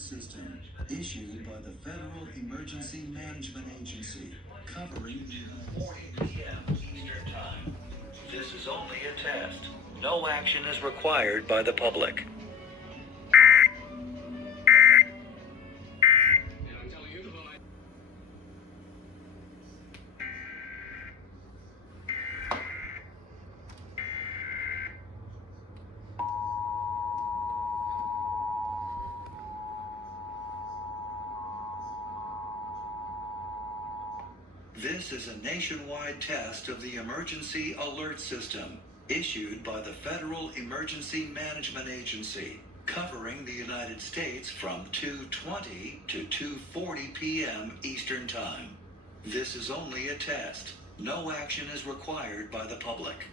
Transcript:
alert system issued by the Federal Emergency Management Agency, covering 40 p.m. Eastern Time. This is only a test. No action is required by the public. This is a nationwide test of the Emergency Alert System, issued by the Federal Emergency Management Agency, covering the United States from 2:20 to 2:40 p.m. Eastern Time. This is only a test. No action is required by the public.